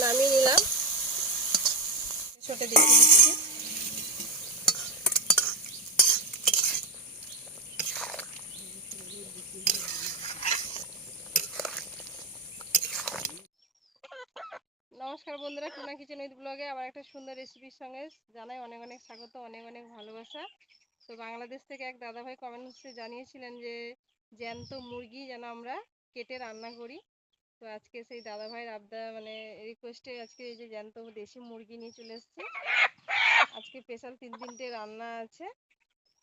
নামিয়ে নিলাম। ছোটে দেখিয়ে দিচ্ছি। নমস্কার বন্ধুরা টুনা কিচেন উইথ ব্লগে আবার একটা সুন্দর রেসিপির সঙ্গে জানাই অনেক অনেক স্বাগত, অনেক অনেক ভালোবাসা। তো বাংলাদেশ থেকে এক দাদাভাই কমেন্টসে জানিয়েছিলেন যে, জ্যান্ত মুরগি যেন আমরা কেটে রান্না করি। তো আজকে সেই দাদাভাইয়ের আবদা মানে রিকোয়েস্টে আজকে এই যে জ্যান্ত দেশি মুরগি নিয়ে চলে এসেছি। আজকে স্পেশাল তিন তিনটে রান্না আছে।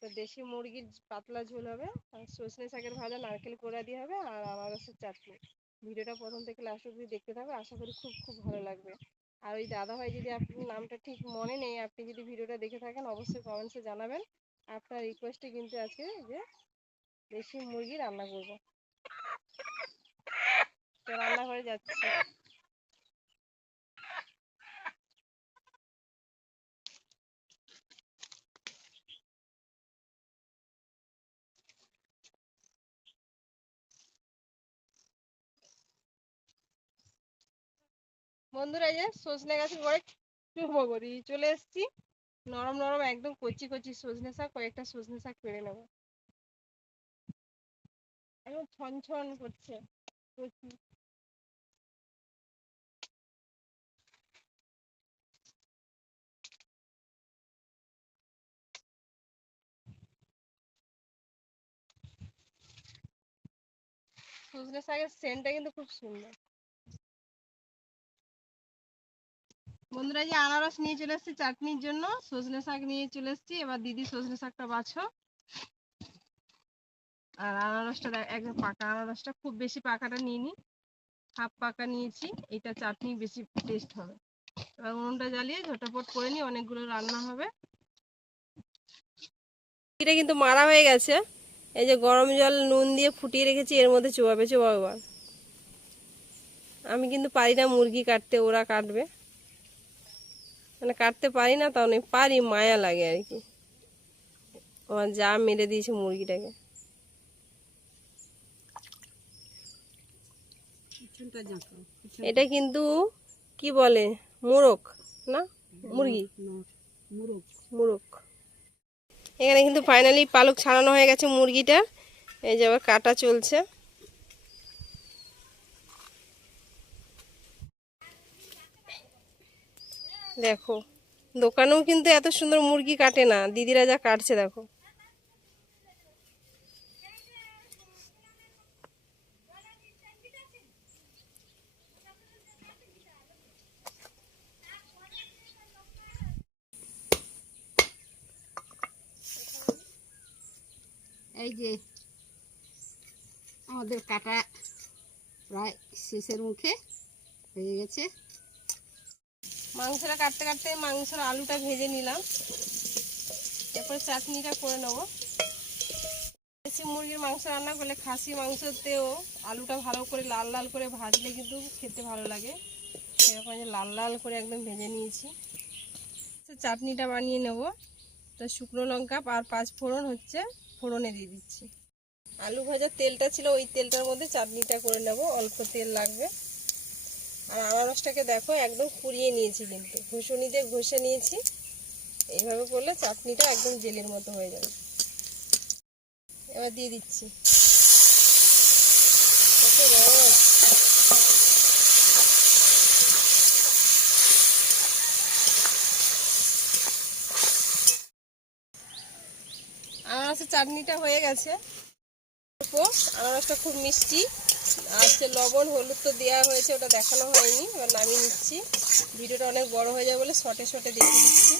তো দেশি মুরগির পাতলা ঝোল হবে, আর সজনে শাকের ভাজা, নারকেল কোড়া দিয়ে হবে, আর আনারসের চাটনি। ভিডিওটা প্রথম থেকে লাস্ট অব্দি দেখতে থাকো, আশা করি খুব খুব ভালো লাগবে। আর ওই দাদাভাই যদি আপনার নামটা ঠিক মনে নেই, আপনি যদি ভিডিওটা দেখে থাকেন, অবশ্যই কমেন্টসে জানাবেন। আপনার রিকোয়েস্টে কিন্তু আজকে যে দেশি মুরগি রান্না করব। তো রান্নাঘরে যাচ্ছি। বন্ধুরা এই যে সজনে গাছের পরে চুবো করি চলে এসেছি। নরম নরম একদম কচি কচি সজনে শাক, কয়েকটা সজনে শাক পেড়ে নেব। একদম ছন ছন করছে। কচি। সজনে শাকের সেন্টটা কিন্তু খুব সুন্দর। বন্ধুরা যে আনারস নিয়ে চলে এসেছি চাটনির জন্য, সজনে শাক নিয়ে চলে এসেছি। এবার দিদি সজনে শাকটা বাছো। আর আনারসটা একদম পাকা আনারসটা, খুব বেশি পাকাটা নিইনি। হাফ পাকা নিয়েছি এটা চাটনি বেশি টেস্ট হবে। এবার উনুনটা জ্বালিয়ে ঝটাপট করে নিই অনেকগুলো রান্না হবে। এটা কিন্তু মারা হয়ে গেছে। এই যে গরম জল নুন দিয়ে ফুটিয়ে রেখেছি এর মধ্যে চোবাবে চোবাবে এবার আমি কিন্তু পারি না মুরগি কাটতে ওরা কাটবে। মানে কাটতে পারি না তাও নেই পারি মায়া লাগে আর কি। আমার যা মেরে দিয়েছে মুরগিটাকে। এটা কিন্তু কি বলে মোরগ। না মুরগি। মুরগ। এখানে কিন্তু ফাইনালি পালক ছাড়ানো হয়ে গেছে মুরগিটা। এই যে আবার কাটা চলছে। দেখো, দোকানেও কিন্তু এত সুন্দর মুরগি কাটে না। দিদিরা যা কাটছে, দেখো। এই যে আমাদের কাটা প্রায় শেষের মুখে হয়ে গেছে। মাংসটা কাটতে কাটতে মাংসের আলুটা ভেজে নিলাম। এরপর চাটনিটা করে নেব। দেশি মুরগির মাংস রান্না করলে খাসি মাংসতেও আলুটা ভালো করে লাল লাল করে ভাজলে কিন্তু খেতে ভালো লাগে। সেরকম যে লাল লাল করে একদম ভেজে নিয়েছি। তো চাটনিটা বানিয়ে নেব। তো শুকনো লঙ্কা আর পাঁচ ফোড়ন হচ্ছে। ফোড়নে দিয়ে দিচ্ছি। আলু ভাজার তেলটা ছিল, ওই তেলটার মধ্যে চাটনিটা করে নেব, অল্প তেল লাগবে। আর আনারসটাকে দেখো, একদম কুড়িয়ে নিয়েছি কিন্তু। ঘুষুনি দিয়ে ঘষে নিয়েছি। এইভাবে করলে চাটনিটা একদম জেলের মতো হয়ে যাবে। এবার দিয়ে দিচ্ছি কত রস আনারসের চাটনিটা হয়ে গেছে। আনারসটা খুব মিষ্টি। আর হচ্ছে লবণ, হলুদ তো দেওয়া হয়েছে, ওটা দেখানো হয়নি। এবার নামিয়ে নিচ্ছি। ভিডিওটা অনেক বড় হয়ে যাবে বলে শর্টে শর্টে দেখিয়ে দিচ্ছি।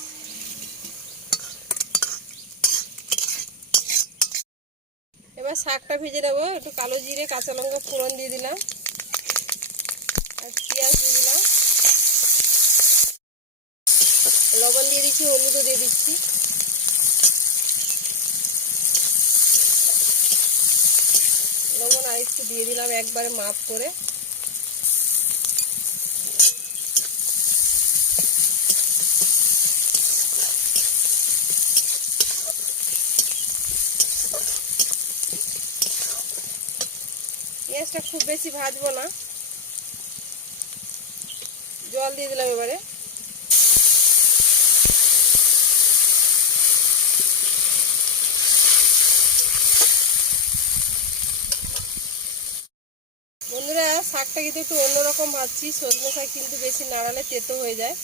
এবার শাকটা ভেজে নেব। একটু কালো জিরে, কাঁচা লঙ্কা ফোড়ন দিয়ে দিলাম। আর পেঁয়াজ দিয়ে দিলাম। লবণ দিয়ে দিচ্ছি, হলুদও দিয়ে দিচ্ছি। লবণ আর একটু দিয়ে দিলাম একবারে মাপ করে। পেঁয়াজটা খুব বেশি ভাজবো না। জল দিয়ে দিলাম এবারে বন্ধুরা শাকটা কিন্তু একটু অন্যরকম ভাবছি, সজনে শাক কিন্তু বেশি নাড়ালে তেতো হয়ে যায়।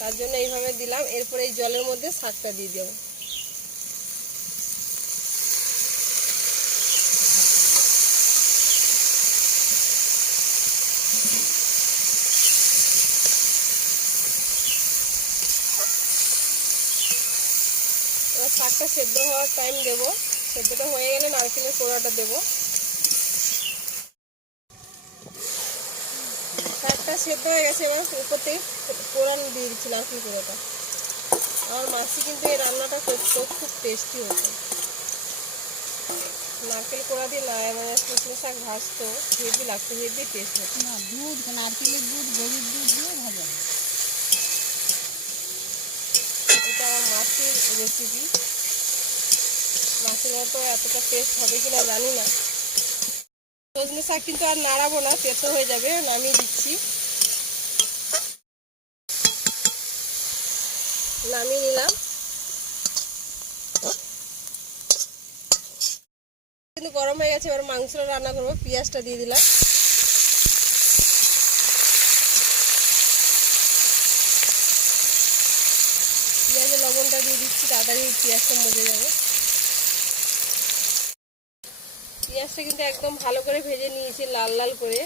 তার জন্য এইভাবে দিলাম, এরপরে এই জলের মধ্যে শাকটা দিয়ে দেবো। শাকটা সেদ্ধ হওয়ার টাইম দেবো। সেদ্ধটা হয়ে গেলে নারকেলের কোড়াটা দেবো শাকটা সেদ্ধ হয়ে গেছে এবার উপর থেকে কোড়ান দিয়ে দিচ্ছি নারকেল কোড়াটা আমার মাসি কিন্তু এই রান্নাটা করতো খুব টেস্টি হতো। নারকেল কোড়া দিয়ে না মানে শুকনো শাক ভাজতো হেভি লাগতো হেভি টেস্ট হতো। না দুধ নারকেলের দুধ গরুর দুধ দিয়ে ভাজা এটা আমার মাসির রেসিপি মাসির তো এতটা টেস্ট হবে কিনা জানি না। সজনে শাক কিন্তু আর নাড়াবো না তেতো হয়ে যাবে নামিয়ে দিচ্ছি। নামিয়ে নিলাম। কিন্তু গরম হয়ে গেছে, এবার মাংসটা রান্না করব, পেঁয়াজটা দিয়ে দিলাম। পেঁয়াজে লবণটা দিয়ে দিচ্ছি, তাড়াতাড়ি পেঁয়াজটা মজে যাবে। পেঁয়াজটা কিন্তু একদম ভালো করে ভেজে নিয়েছি, লাল লাল করে।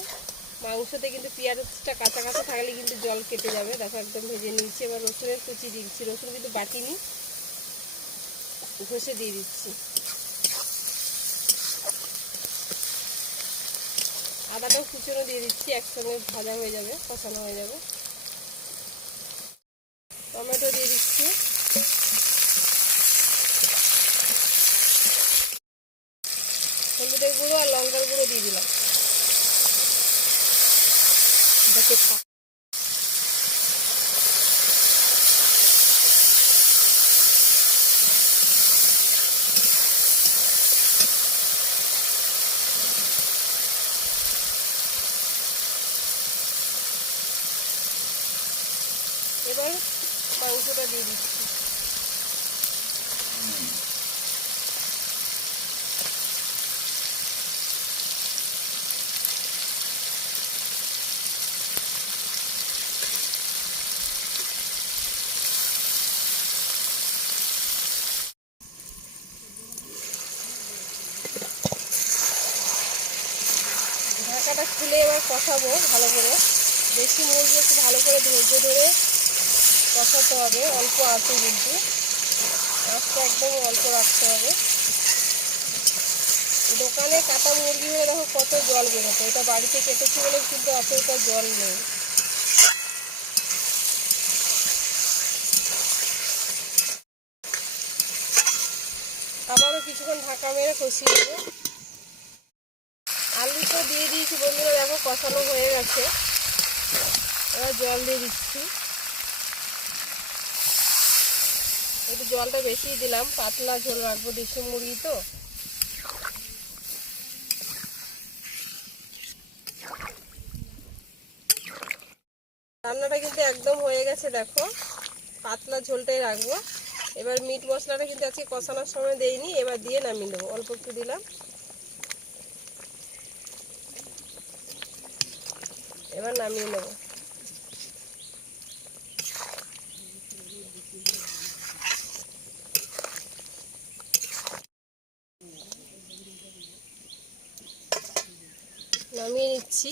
মাংসতে কিন্তু পেঁয়াজটা কাঁচা কাঁচা থাকলে কিন্তু জল কেটে যাবে। দেখো একদম ভেজে নিয়েছি। এবার রসুনের কুচি দিচ্ছি। রসুন কিন্তু বাটিনি। ঘষে দিয়ে দিচ্ছি। আদাটাও কুচনো দিয়ে দিচ্ছি। একসঙ্গে ভাজা হয়ে যাবে, কষানো হয়ে যাবে টমেটো দিয়ে দিচ্ছি হলুদের গুঁড়ো আর লঙ্কার গুঁড়ো দিয়ে দিলাম খা এবার মাংসটা দিয়ে দিচ্ছি ঢাকাটা খুলে এবার কষাবো ভালো করে। দেশি মুরগি একটু ভালো করে ধৈর্য ধরে কষাতে হবে, অল্প আঁচে কিন্তু। আঁচটা একদম অল্প রাখতে হবে। দোকানে কাটা মুরগি হয়ে দেখো কত জল বেরোতো এটা বাড়িতে কেটেছি বলে কিন্তু অতটা জল নেই। আবারও কিছুক্ষণ ঢাকা মেরে কষিয়ে নেব। আলু তো দিয়ে দিয়েছি, বন্ধুরা দেখো কষানো হয়ে গেছে। এবার জল দিয়ে দিচ্ছি। একটু জলটা বেশি দিলাম, পাতলা ঝোল রাখব দেশি মুরগি তো। রান্নাটা কিন্তু একদম হয়ে গেছে, দেখো। পাতলা ঝোলটাই রাখব। এবার মিট মশলাটা কিন্তু আজকে কষানোর সময় দেইনি, এবার দিয়ে নামিয়ে দেবো অল্প একটু দিলাম। এবার নামিয়ে নেব। নামিয়ে নিচ্ছি।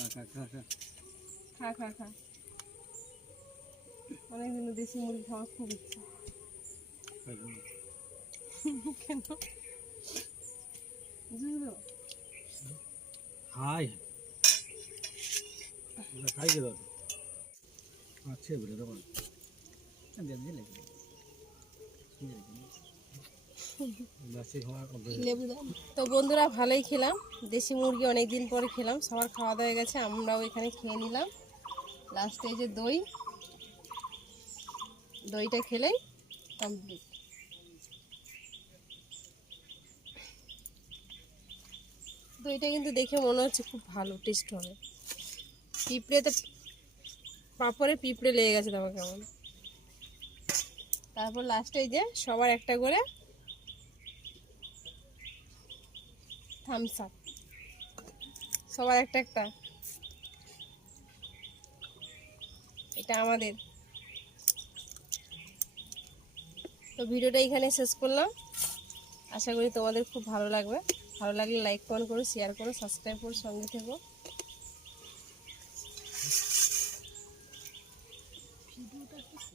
খা খা খা। অনেকদিন দেশি মুরগি খাওয়ার খুব ইচ্ছা। কেন? বুঝলো হাই। খাই গেল আচ্ছা বলে। দেবো দিলে তো বন্ধুরা, ভালোই খেলাম। দেশি মুরগি অনেক দিন পরে খেলাম, সবার খাওয়া দাওয়া গেছে, আমরাও এখানে খেয়ে নিলাম। লাস্টে এই যে দই, দইটা খেলেই কমপ্লিট দইটা কিন্তু দেখে মনে হচ্ছে খুব ভালো টেস্ট হবে। পিঁপড়েতে পাপড়ে পিঁপড়ে লেগে গেছে তোমার কেমন। তারপর লাস্টে যে সবার একটা করে থামস আপ সবার একটা একটা। এটা আমাদের। তো ভিডিওটা এখানে শেষ করলাম। আশা করি তোমাদের খুব ভালো লাগবে। ভালো লাগলে লাইক কমেন্ট করো শেয়ার করো সাবস্ক্রাইব করো, সঙ্গে থেকো।